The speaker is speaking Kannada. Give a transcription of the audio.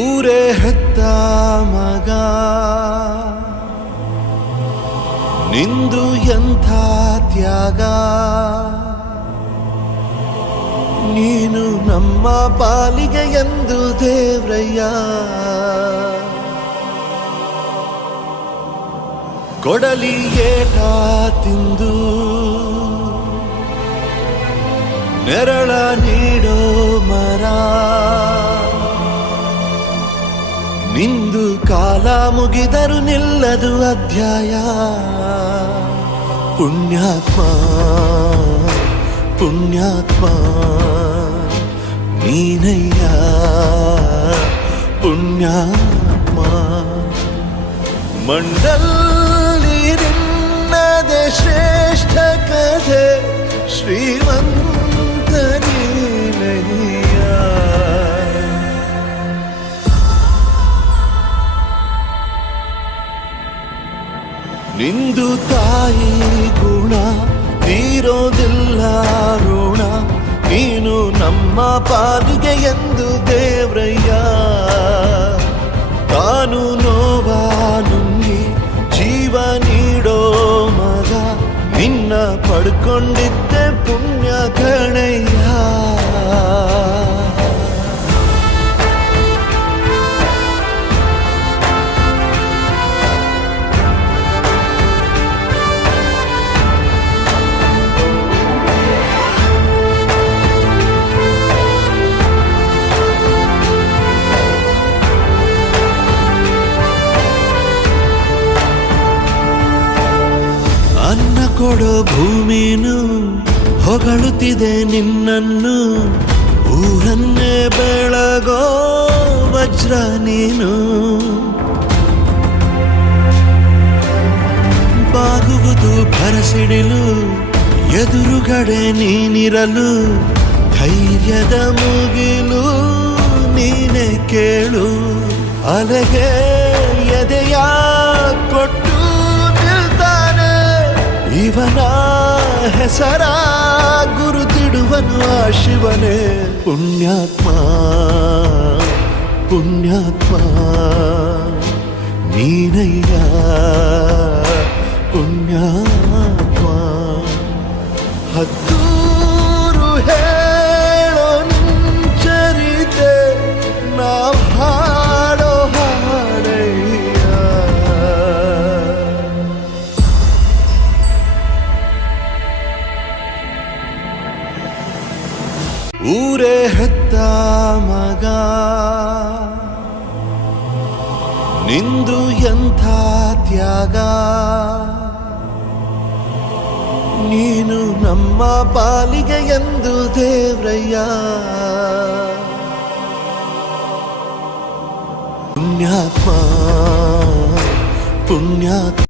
ಊರೇ ಹೆತ್ತ ಮಗ ನಿಂದು ಎಂಥ ತ್ಯಾಗ, ನೀನು ನಮ್ಮ ಪಾಲಿಗೆ ಎಂದು ದೇವ್ರಯ್ಯ. ಕೊಡಲಿ ಏಟ ತಿಂದು ನೆರಳ ನೀಡೋ ಮರ, ನಿಂದು ಕಾಲ ಮುಗಿದರು ನಿಲ್ಲದು ಅಧ್ಯಾಯ. ಪುಣ್ಯಾತ್ಮ ಪುಣ್ಯಾತ್ಮ ನೀನಯ್ಯ ಪುಣ್ಯಾತ್ಮ. ಮಂಡಲ್ಲಿ ನಿನ್ನದೆ ಶ್ರೇಷ್ಠ ಕಥೆ, ಶ್ರೀಮಂತ ನೀನಯ್ಯ. ನಿಂದು ತಾಯಿ ಗುಣ ತೀರೋದಿಲ್ಲ ಋಣ, ನೀನು ನಮ್ಮ ಪಾಲಿಗೆ ಎಂದು ದೇವ್ರಯ್ಯ. ತಾನು ನೋವ ನುಂಗಿ ಜೀವ ನೀಡೋ ಮಗ, ನಿನ್ನ ಪಡ್ಕೊಂಡಿದ್ದೆ ಪುಣ್ಯ ಕಣಯ್ಯ. ಅನ್ನ ಕೊಡೋ ಭೂಮಿನು ಹೊಗಳುತ್ತಿದೆ ನಿನ್ನನ್ನು, ಊರನ್ನೇ ಬೆಳಗೋ ವಜ್ರ ನೀನು. ಬಾಗುವುದು ಭರಸಿಡಿಲು ಎದುರುಗಡೆ ನೀನಿರಲು, ಧೈರ್ಯದ ಮುಗಿಲು ನೀನೆ ಕೇಳು. ಅಲೆಗೆ ಎದೆಯ ಕೊಟ್ಟು ಇವನ ಹೆಸರ ಗುರುತಿಡುವನು ಆ ಶಿವನೇ. ಪುಣ್ಯಾತ್ಮ ಪುಣ್ಯಾತ್ಮ ನೀನಯ್ಯ ಪುಣ್ಯಾತ್ಮ. ಹತ್ತೂರು ಹೇಳೋ ನಿಂಚರಿತೆ ನಾವು ಹಾಡೋ ಹಾಡಯ್ಯ. ಊರೇ ಹೆತ್ತ ಮಗ ನಿಂದು ಎಂಥ ತ್ಯಾಗ, ನೀನು ನಮ್ಮ ಪಾಲಿಗೆ ಎಂದು ದೇವ್ರಯ್ಯ. ಪುಣ್ಯಾತ್ಮ ಪುಣ್ಯಾತ್ಮ